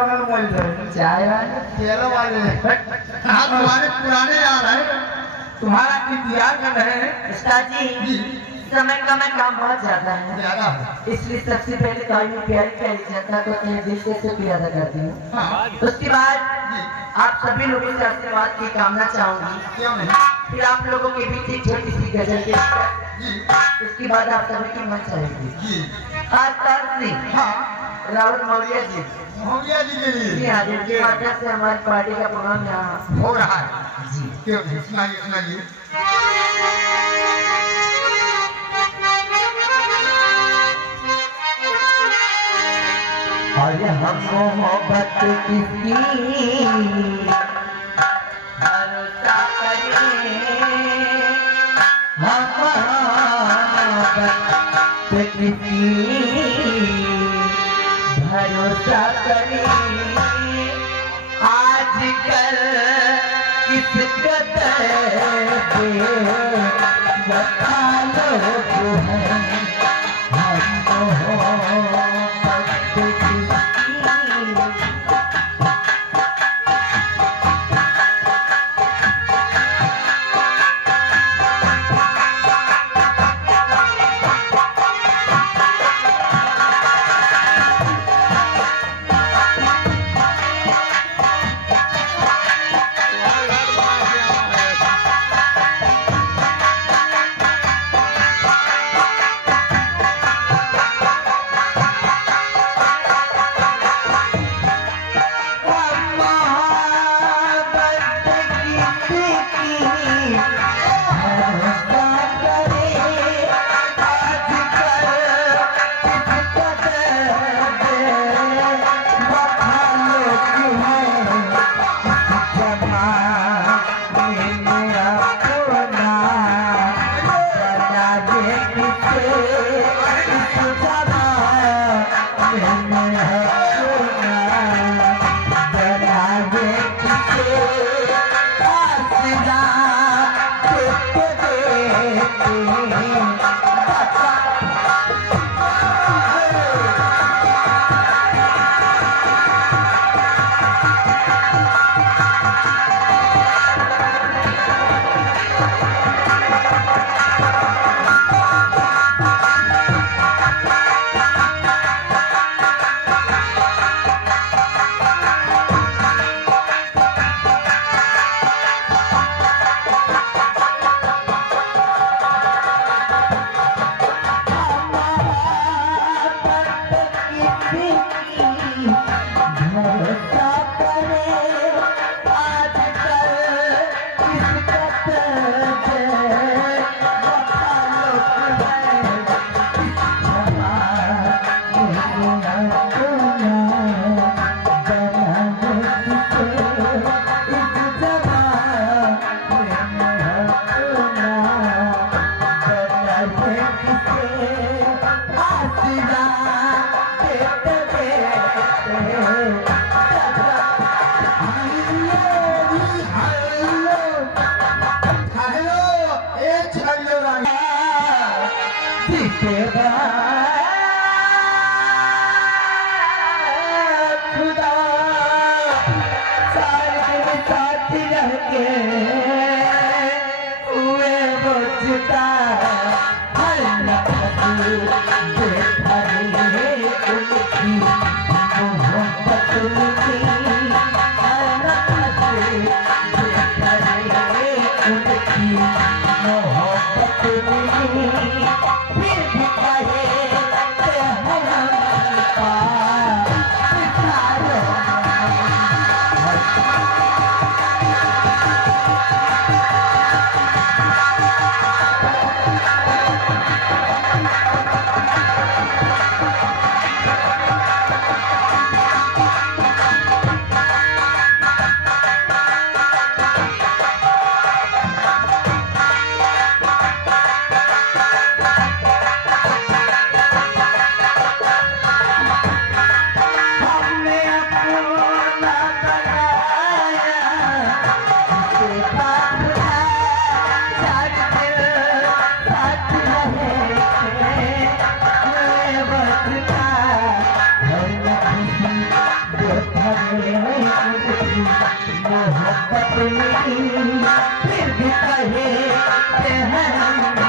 बगल मोल रहे चाय वाले केला वाले हाँ तुम्हारे पुराने यार है। तुम्हारा इंतजार कर रहे हैं उस्ताद जी। समय का मैं काम बहुत ज्यादा है, इसलिए सबसे पहले तो मैं प्यारी प्यारी जनता को अपने दिल से शुक्रिया अदा करती हूँ। उसके बाद आप सभी लोगों से आशीर्वाद की कामना चाहूंगी। क्यों नहीं? फिर आप लोगों के बीच एक छोटी सी गजल के उसके बाद आप सभी की मंच आएगी। खासतौर से राहुल मौर्य जी मौर्य जी के लिए जी हाँ, जिनकी वजह से हमारी पार्टी का प्रोग्राम यहाँ हो रहा है जी। क्यों नहीं? सुनाइए सुनाइए। और हम मोहब्बत किसकी भरोसा करें, हम मोहब्बत किसकी भरोसा करें। आजकल किस कदर वफा लोग हैं, हम मोहब्बत किसकी। अपनी फिर भी कहते हैं